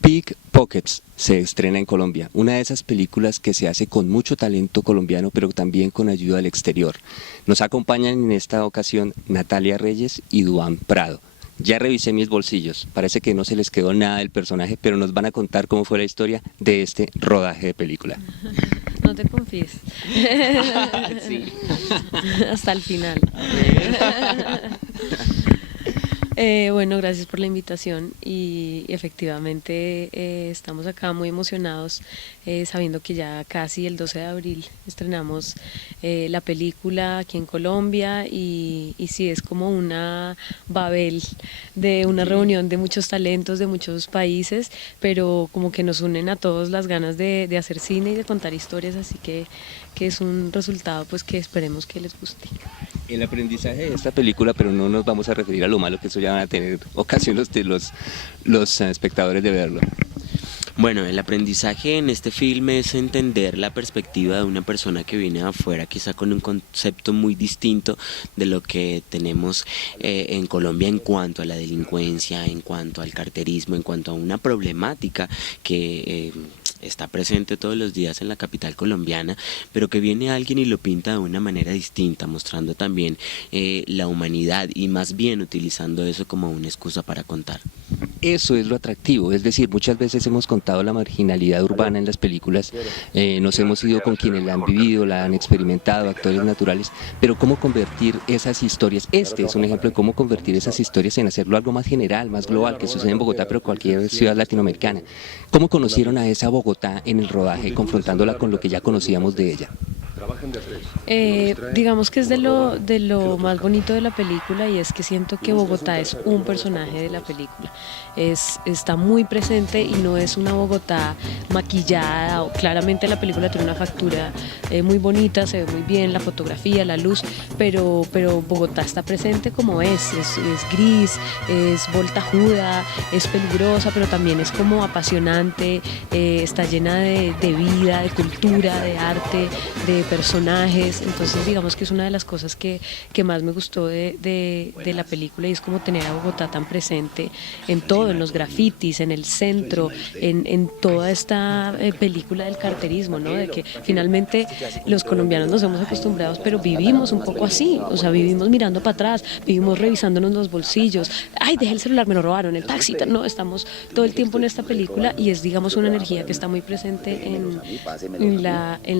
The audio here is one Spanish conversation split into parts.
Pickpockets se estrena en Colombia, una de esas películas que se hace con mucho talento colombiano, pero también con ayuda del exterior. Nos acompañan en esta ocasión Natalia Reyes y Duan Prado. Ya revisé mis bolsillos, parece que no se les quedó nada del personaje, pero nos van a contar cómo fue la historia de este rodaje de película. No te confíes. Sí. Hasta el final. Bueno, gracias por la invitación y efectivamente estamos acá muy emocionados sabiendo que ya casi el 12 de abril estrenamos la película aquí en Colombia y sí, es como una Babel de una reunión de muchos talentos de muchos países, pero como que nos unen a todos las ganas de hacer cine y de contar historias, así que es un resultado pues que esperemos que les guste. El aprendizaje de esta película, pero no nos vamos a referir a lo malo, que eso ya van a tener ocasión los espectadores de verlo. Bueno, el aprendizaje en este filme es entender la perspectiva de una persona que viene de afuera, quizá con un concepto muy distinto de lo que tenemos en Colombia en cuanto a la delincuencia, en cuanto al carterismo, en cuanto a una problemática que está presente todos los días en la capital colombiana, pero que viene alguien y lo pinta de una manera distinta, mostrando también la humanidad y más bien utilizando eso como una excusa para contar. Eso es lo atractivo, es decir, muchas veces hemos contado la marginalidad urbana en las películas, nos hemos ido con quienes la han vivido, la han experimentado, actores naturales, pero cómo convertir esas historias, este es un ejemplo de cómo convertir esas historias en hacerlo algo más general, más global, que sucede en Bogotá, pero cualquier ciudad latinoamericana. ¿Cómo conocieron a esa Bogotá en el rodaje, confrontándola con lo que ya conocíamos de ella? Digamos que es de lo más bonito de la película y es que siento que Bogotá es un personaje de la película. Está muy presente y no es una Bogotá maquillada. Claramente la película tiene una factura muy bonita, se ve muy bien la fotografía, la luz, pero Bogotá está presente como es gris, es voltajuda, es peligrosa, pero también es como apasionante, está llena de vida, de cultura, de arte, de personajes. Entonces digamos que es una de las cosas que más me gustó de la película, y es como tener a Bogotá tan presente en todo, en los grafitis, en el centro, en toda esta película del carterismo, ¿no? De que finalmente los colombianos nos hemos acostumbrado, pero vivimos un poco así, o sea, vivimos mirando para atrás, vivimos revisándonos los bolsillos, ay, dejé el celular, me lo robaron, el taxi, no, estamos todo el tiempo en esta película y es, digamos, una energía que está muy presente en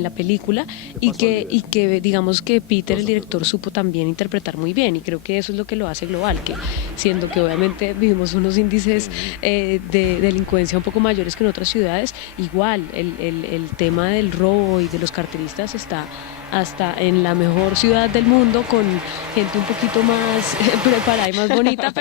la película y que digamos que Peter, el director, supo también interpretar muy bien, y creo que eso es lo que lo hace global, que siendo que obviamente vivimos unos índices de delincuencia un poco mayores que en otras ciudades, igual el tema del robo y de los carteristas está hasta en la mejor ciudad del mundo, con gente un poquito más preparada y más bonita,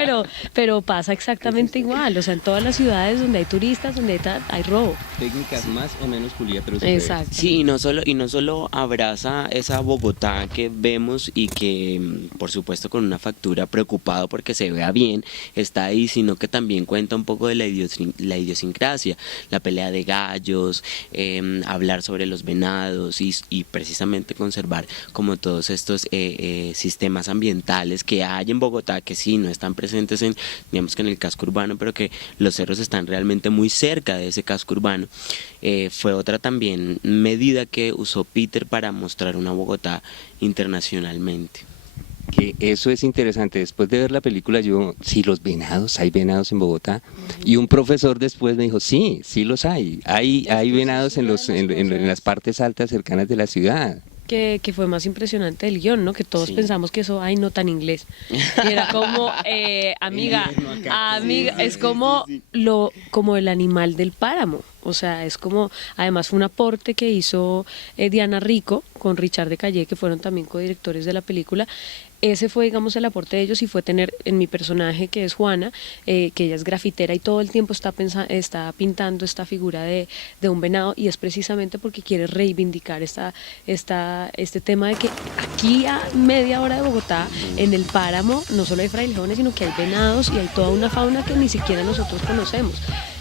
pero pasa exactamente igual, o sea, en todas las ciudades donde hay turistas, donde hay robo. Técnicas más o menos pulidas, pero exacto. Sí, y no solo abraza esa Bogotá que vemos y que, por supuesto, con una factura, preocupado porque se vea bien, está ahí, sino que también cuenta un poco de la idiosincrasia, la pelea de gallos, hablar sobre los venados y precisamente conservar como todos estos sistemas ambientales que hay en Bogotá, que sí no están presentes digamos que en el casco urbano, pero que los cerros están realmente muy cerca de ese casco urbano. Fue otra también medida que usó Peter para mostrar una Bogotá internacionalmente. Que eso es interesante. Después de ver la película, sí, los venados, hay venados en Bogotá, y un profesor después me dijo, sí los hay venados en las partes altas cercanas de la ciudad. Que fue más impresionante el guión, ¿no? Que todos pensamos que eso, ay, no tan inglés. Y era como, amiga, es como como el animal del páramo. O sea, es como, además fue un aporte que hizo Diana Rico con Richard de Calle, que fueron también codirectores de la película. Ese fue, digamos, el aporte de ellos, y fue tener en mi personaje, que es Juana, que ella es grafitera y todo el tiempo está pintando esta figura de un venado, y es precisamente porque quiere reivindicar este tema de que aquí a media hora de Bogotá, en el páramo, no solo hay frailejones, sino que hay venados y hay toda una fauna que ni siquiera nosotros conocemos.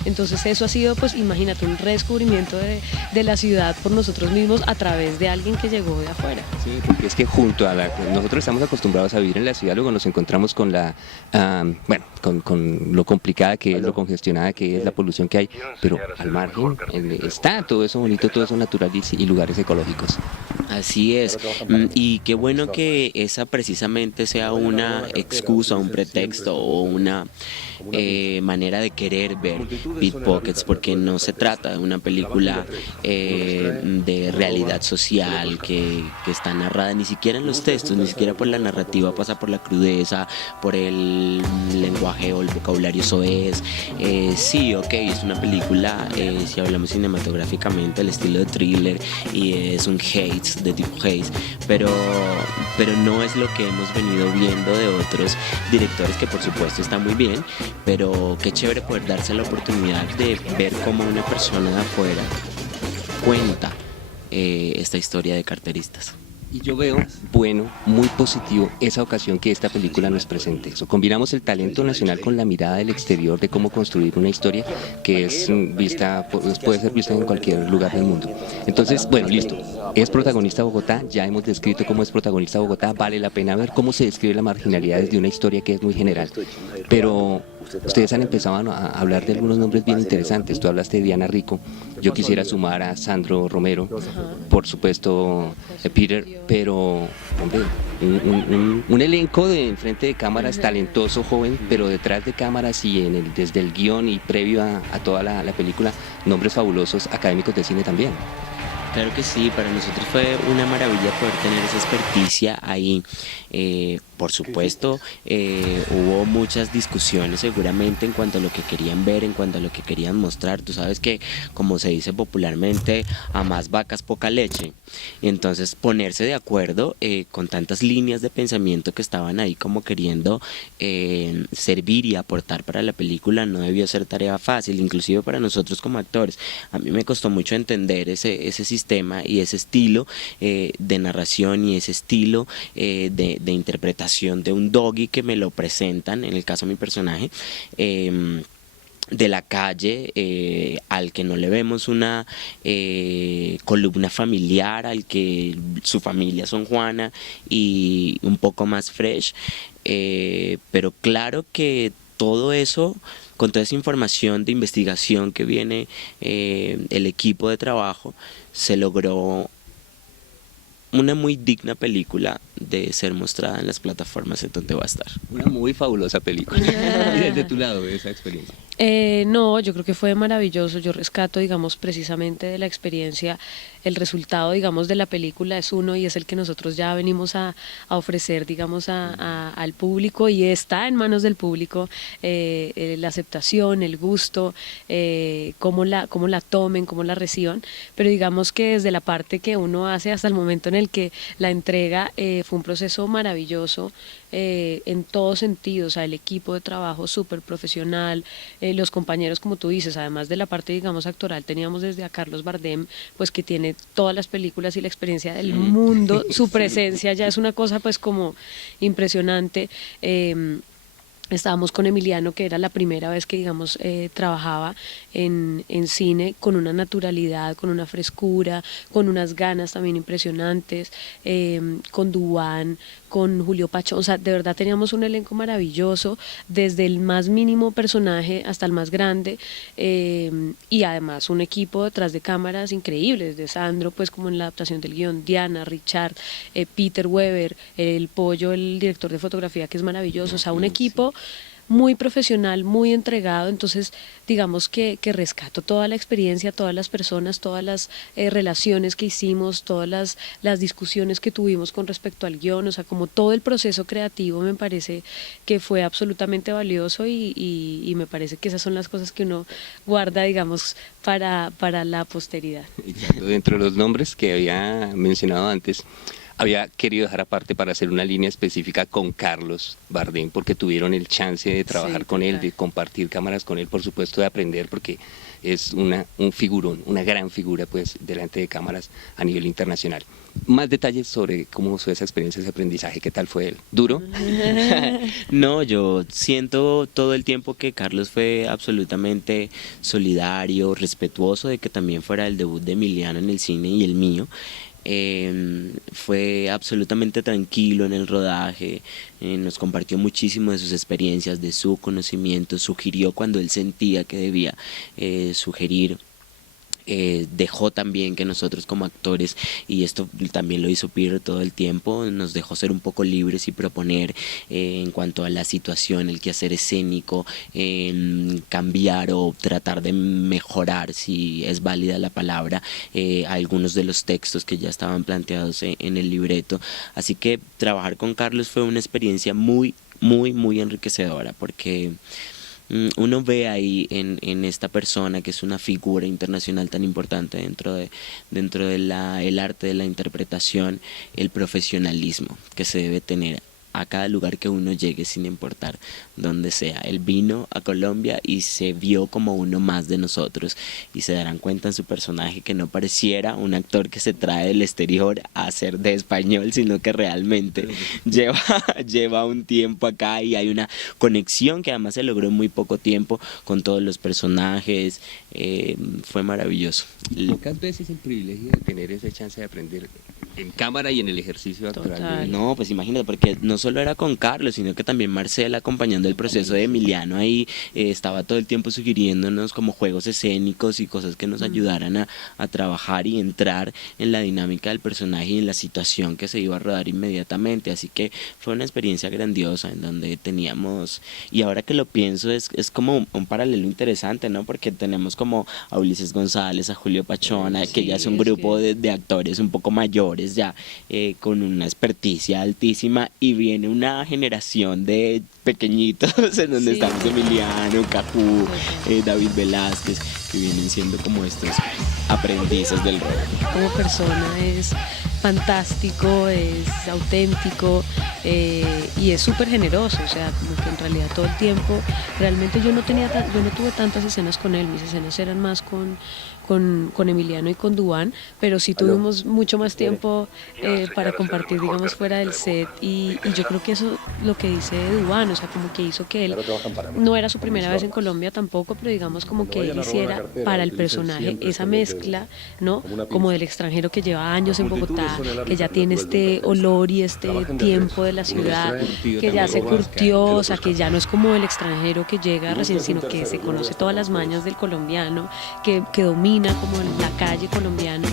Entonces eso ha sido, pues imagínate, un redescubrimiento de la ciudad por nosotros mismos a través de alguien que llegó de afuera. Sí, porque es que junto a nosotros estamos acostumbrados a vivir en la ciudad, luego nos encontramos con bueno, con lo complicada que es, lo congestionada que es, la polución que hay, pero al margen está todo eso bonito, todo eso natural y lugares ecológicos. Así es, y qué bueno que esa precisamente sea una excusa, un pretexto o una manera de querer ver Pickpockets, porque no se trata de una película de realidad social que está narrada ni siquiera en los textos, ni siquiera por la narrativa, pasa por la crudeza, por el lenguaje o el vocabulario soez. Sí, ok, es una película, si hablamos cinematográficamente, el estilo de thriller, y es un Hates, de tipo Hates, pero no es lo que hemos venido viendo de otros directores, que por supuesto está muy bien, pero qué chévere poder darse la oportunidad de ver cómo una persona de afuera cuenta esta historia de carteristas. Y yo veo bueno, muy positivo esa ocasión que esta película nos presente. Eso, combinamos el talento nacional con la mirada del exterior de cómo construir una historia que es vista, puede ser vista en cualquier lugar del mundo. Entonces, bueno, listo. Es protagonista Bogotá, ya hemos descrito cómo es protagonista Bogotá, vale la pena ver cómo se describe la marginalidad desde una historia que es muy general. Pero ustedes han empezado a hablar de algunos nombres bien interesantes. Tú hablaste de Diana Rico, yo quisiera sumar a Sandro Romero, por supuesto Peter, pero hombre, un elenco de enfrente de cámaras talentoso, joven, pero detrás de cámaras y desde el guión y previo a toda la película, nombres fabulosos, académicos de cine también. Claro que sí, para nosotros fue una maravilla poder tener esa experticia ahí. Por supuesto, hubo muchas discusiones seguramente en cuanto a lo que querían ver, en cuanto a lo que querían mostrar. Tú sabes que, como se dice popularmente, a más vacas poca leche. Y entonces ponerse de acuerdo con tantas líneas de pensamiento que estaban ahí como queriendo servir y aportar para la película no debió ser tarea fácil, inclusive para nosotros como actores. A mí me costó mucho entender ese sistema y ese estilo de narración y ese estilo de interpretación de un doggy que me lo presentan, en el caso de mi personaje, de la calle, al que no le vemos una columna familiar, al que su familia son Juana y un poco más fresh, pero claro que todo eso, con toda esa información de investigación que viene el equipo de trabajo, se logró una muy digna película de ser mostrada en las plataformas en donde va a estar. Una muy fabulosa película. ¿Y desde tu lado esa experiencia? No, yo creo que fue maravilloso. Yo rescato, digamos, precisamente de la experiencia, el resultado, digamos, de la película es uno y es el que nosotros ya venimos a ofrecer, digamos, al público, y está en manos del público la aceptación, el gusto, cómo la tomen, cómo la reciban, pero digamos que desde la parte que uno hace hasta el momento en el que la entrega fue un proceso maravilloso en todo sentido. O sea, el equipo de trabajo súper profesional, los compañeros, como tú dices, además de la parte, digamos, actoral, teníamos desde a Carlos Bardem, pues que tiene todas las películas y la experiencia del mundo, su presencia ya es una cosa pues como impresionante. Estábamos con Emiliano, que era la primera vez que, digamos, trabajaba en cine, con una naturalidad, con una frescura, con unas ganas también impresionantes, con Duván, con Julio Pacho. O sea, de verdad teníamos un elenco maravilloso, desde el más mínimo personaje hasta el más grande, y además un equipo detrás de cámaras increíbles, de Sandro, pues como en la adaptación del guión, Diana, Richard, Peter Weber, el Pollo, el director de fotografía, que es maravilloso. O sea, un equipo muy profesional, muy entregado. Entonces digamos que rescato toda la experiencia, todas las personas, todas las relaciones que hicimos, todas las discusiones que tuvimos con respecto al guión. O sea, como todo el proceso creativo me parece que fue absolutamente valioso, y me parece que esas son las cosas que uno guarda, digamos, para la posteridad. Exacto. Dentro de los nombres que había mencionado antes, había querido dejar aparte para hacer una línea específica con Carlos Bardem, porque tuvieron el chance de trabajar Sí, con él, total. de compartir cámaras con él, por supuesto de aprender, porque es un figurón, una gran figura pues delante de cámaras a nivel internacional. Más detalles sobre cómo fue esa experiencia, ese aprendizaje, qué tal fue él. ¿Duro? No, yo siento todo el tiempo que Carlos fue absolutamente solidario, respetuoso de que también fuera el debut de Emiliano en el cine y el mío. Fue absolutamente tranquilo en el rodaje, nos compartió muchísimo de sus experiencias, de su conocimiento, sugirió cuando él sentía que debía sugerir. Dejó también que nosotros como actores, y esto también lo hizo Peter todo el tiempo, nos dejó ser un poco libres y proponer en cuanto a la situación, el quehacer escénico, cambiar o tratar de mejorar, si es válida la palabra, algunos de los textos que ya estaban planteados en el libreto. Así que trabajar con Carlos fue una experiencia muy, muy, muy enriquecedora, porque uno ve ahí en esta persona que es una figura internacional tan importante dentro de el arte de la interpretación, el profesionalismo que se debe tener a cada lugar que uno llegue, sin importar dónde sea. Él vino a Colombia y se vio como uno más de nosotros, y se darán cuenta en su personaje que no pareciera un actor que se trae del exterior a hacer de español, sino que realmente lleva un tiempo acá, y hay una conexión que además se logró en muy poco tiempo con todos los personajes. Fue maravilloso. Pocas veces el privilegio de tener esa chance de aprender en cámara y en el ejercicio actoral. Total. No, pues imagínate, porque no solo era con Carlos, sino que también Marcela acompañando el proceso de Emiliano ahí, estaba todo el tiempo sugiriéndonos como juegos escénicos y cosas que nos ayudaran a trabajar y entrar en la dinámica del personaje y en la situación que se iba a rodar inmediatamente. Así que fue una experiencia grandiosa en donde teníamos, y ahora que lo pienso es como un paralelo interesante, ¿no? Porque tenemos como a Ulises González, a Julio Pachona, que ya es un grupo de actores un poco mayores ya, con una experticia altísima, y viene una generación de pequeñitos en donde Sí. estamos Emiliano, Cajú, David Velázquez, que vienen siendo como estos aprendices del rol. Como persona es fantástico, es auténtico, y es súper generoso, o sea, como que en realidad todo el tiempo, realmente yo no tuve tantas escenas con él, mis escenas eran más con Emiliano y con Duván, pero sí tuvimos mucho más tiempo para compartir, digamos, fuera del set, y yo creo que eso lo que dice Duván, o sea, como que hizo que él, no era su primera vez en Colombia tampoco, pero digamos como que él hiciera para el personaje esa mezcla, ¿no? Como del extranjero que lleva años en Bogotá, que ya tiene este olor y este tiempo de la ciudad, que ya se curtió, o sea, que ya no es como el extranjero que llega recién, sino que se conoce todas las mañas del colombiano, que domina como la calle colombiana.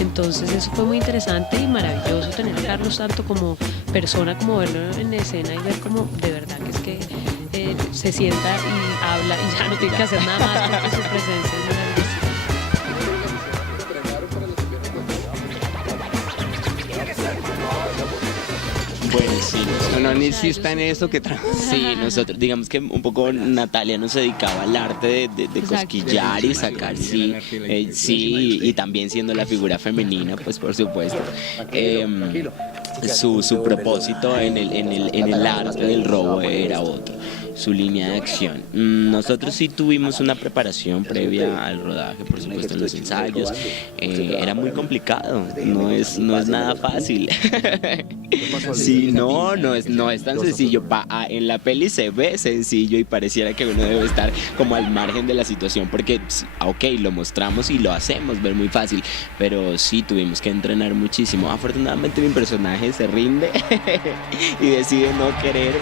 Entonces eso fue muy interesante y maravilloso tener a Carlos tanto como persona, como verlo en escena y ver como de verdad que es que se sienta y habla y ya no tiene que hacer nada más porque su presencia es maravillosa. Bueno, sí, No insista en eso que sí, nosotros, digamos que un poco Natalia nos dedicaba al arte de Exacto. cosquillar y sacar, sí, sí, y también siendo la figura femenina, pues por supuesto. Su propósito en el arte del robo era otro, su línea de acción. Nosotros sí tuvimos una preparación previa al rodaje, por supuesto en los ensayos. Era muy complicado, no es nada fácil. Sí, no es tan sencillo. En la peli se ve sencillo y pareciera que uno debe estar como al margen de la situación, porque ok, lo mostramos y lo hacemos ver muy fácil, pero sí tuvimos que entrenar muchísimo. Afortunadamente mi personaje se rinde y decide no querer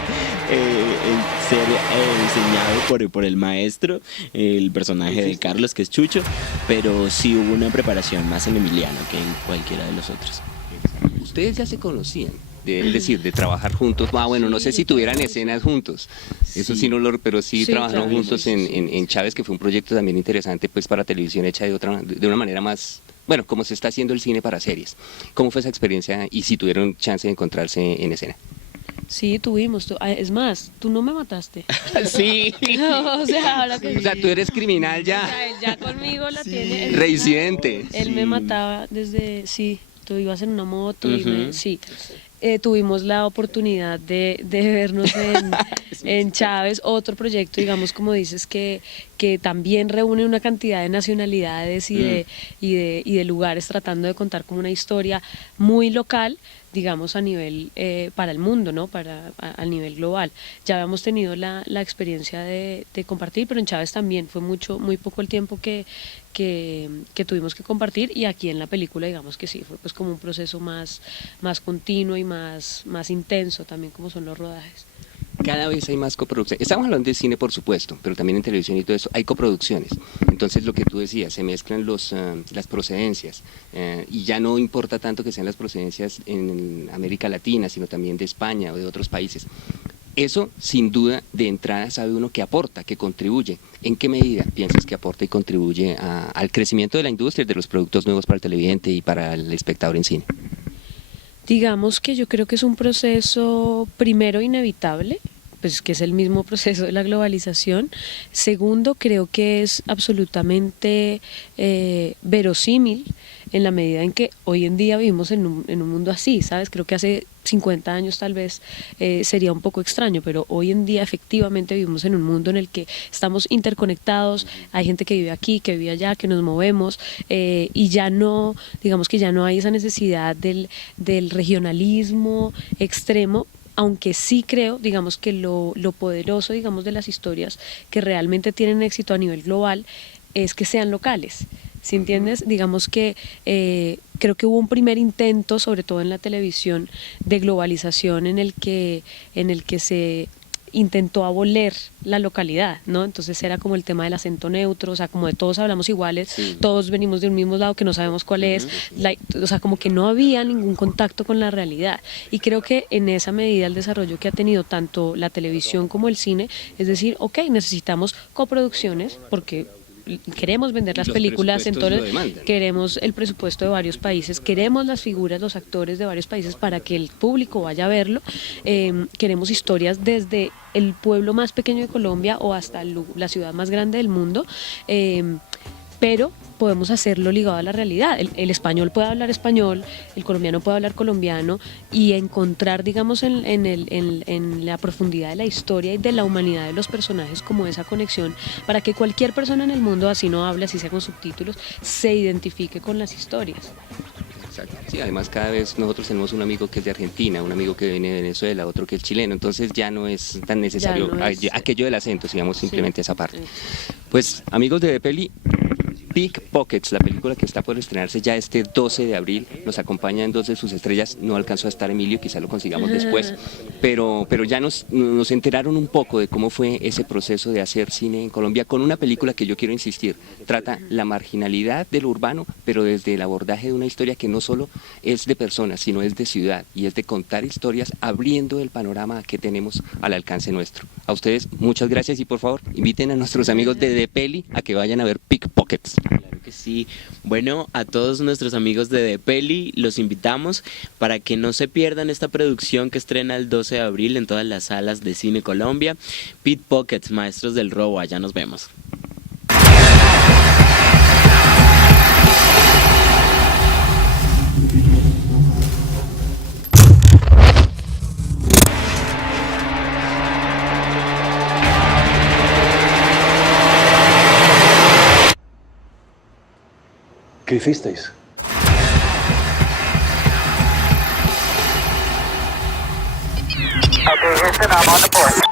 ser enseñado por el maestro, el personaje de Carlos, que es Chucho, pero sí hubo una preparación más en Emiliano que en cualquiera de los otros. ustedes ya se conocían, es decir, de trabajar juntos. Bueno, no sé si tuvieran escenas juntos, eso sí no lo, pero sí, Sí, trabajaron claro. juntos en Chávez, que fue un proyecto también interesante pues para televisión, hecha de una manera más, bueno, como se está haciendo el cine para series. ¿Cómo fue esa experiencia y si tuvieron chance de encontrarse en escena? Sí, tuvimos, es más, tú no me mataste. Sí. O sea, ahora que O sea, tú eres criminal O ya, sea, él ya conmigo la tiene. reincidente. Él me mataba desde, sí, proyecto, ibas en una moto, y Ujú. sí. Tuvimos la oportunidad de vernos en Chávez, otro proyecto, digamos, como dices, que también reúne una cantidad de nacionalidades y de lugares tratando de contar como una historia muy local, digamos, a nivel para el mundo, ¿no? Al nivel global. Ya habíamos tenido la experiencia de compartir, pero en Chávez también fue muy poco el tiempo que tuvimos que compartir, y aquí en la película digamos que sí, fue pues como un proceso más continuo y más intenso también, como son los rodajes. Cada vez hay más coproducciones. Estamos hablando de cine, por supuesto, pero también en televisión y todo eso hay coproducciones. Entonces, lo que tú decías, se mezclan las procedencias, y ya no importa tanto que sean las procedencias en América Latina, sino también de España o de otros países. Eso, sin duda, de entrada sabe uno que aporta, que contribuye. ¿En qué medida piensas que aporta y contribuye al crecimiento de la industria y de los productos nuevos para el televidente y para el espectador en cine? Digamos que yo creo que es un proceso, primero, inevitable, pues que es el mismo proceso de la globalización. Segundo, creo que es absolutamente verosímil en la medida en que hoy en día vivimos en un mundo así, ¿sabes? Creo que hace 50 años tal vez sería un poco extraño, pero hoy en día efectivamente vivimos en un mundo en el que estamos interconectados, hay gente que vive aquí, que vive allá, que nos movemos, y ya no, digamos que ya no hay esa necesidad del regionalismo extremo, aunque sí creo, digamos que lo poderoso, digamos, de las historias que realmente tienen éxito a nivel global es que sean locales. ¿Sí entiendes? Digamos que creo que hubo un primer intento, sobre todo en la televisión, de globalización en el que se intentó abolir la localidad, ¿no? Entonces era como el tema del acento neutro, o sea, como de todos hablamos iguales, Sí. todos venimos de un mismo lado que no sabemos cuál es, o sea, como que no había ningún contacto con la realidad. Y creo que en esa medida el desarrollo que ha tenido tanto la televisión como el cine, es decir, ok, necesitamos coproducciones, porque queremos vender las Los películas, presupuestos entonces lo demandan. queremos el presupuesto de varios países, queremos las figuras, los actores de varios países para que el público vaya a verlo, queremos historias desde el pueblo más pequeño de Colombia o hasta la ciudad más grande del mundo, pero podemos hacerlo ligado a la realidad. El español puede hablar español, el colombiano puede hablar colombiano, y encontrar, digamos, en la profundidad de la historia y de la humanidad de los personajes como esa conexión para que cualquier persona en el mundo, así no hable, así sea con subtítulos, se identifique con las historias. Exacto. Sí, además cada vez nosotros tenemos un amigo que es de Argentina, un amigo que viene de Venezuela, otro que es chileno, entonces ya no es tan necesario Ya no es. aquello del acento, sigamos simplemente Sí. esa parte. Pues amigos de Peli, Pickpockets, la película que está por estrenarse ya este 12 de abril, nos acompaña en dos de sus estrellas, no alcanzó a estar Emilio, quizá lo consigamos después, pero ya nos enteraron un poco de cómo fue ese proceso de hacer cine en Colombia con una película que yo quiero insistir, trata la marginalidad del urbano, pero desde el abordaje de una historia que no solo es de personas, sino es de ciudad, y es de contar historias abriendo el panorama que tenemos al alcance nuestro. A ustedes muchas gracias, y por favor inviten a nuestros amigos de Peli a que vayan a ver Pickpockets. Claro que sí. Bueno, a todos nuestros amigos de Peli los invitamos para que no se pierdan esta producción que estrena el 12 de abril en todas las salas de Cine Colombia. Pickpockets, Maestros del Robo, allá nos vemos. ¿Qué hicisteis? Okay, Houston, I'm on the port.